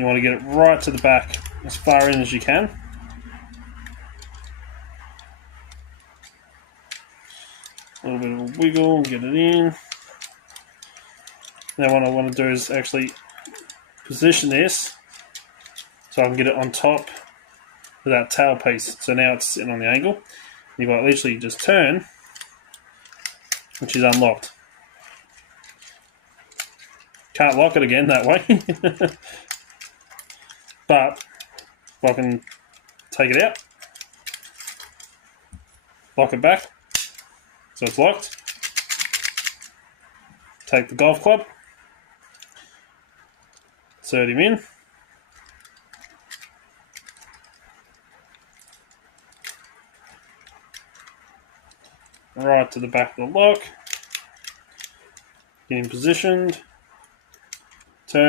You want to get it right to the back, as far in as you can. A little bit of a wiggle, get it in. Now what I want to do is actually position this so I can get it on top of that tail piece. So now it's sitting on the angle. You've got to literally just turn, which is unlocked. Can't lock it again that way. But if I can take it out, lock it back, so it's locked. Take the golf club, insert him in. Right to the back of the lock. Get him positioned.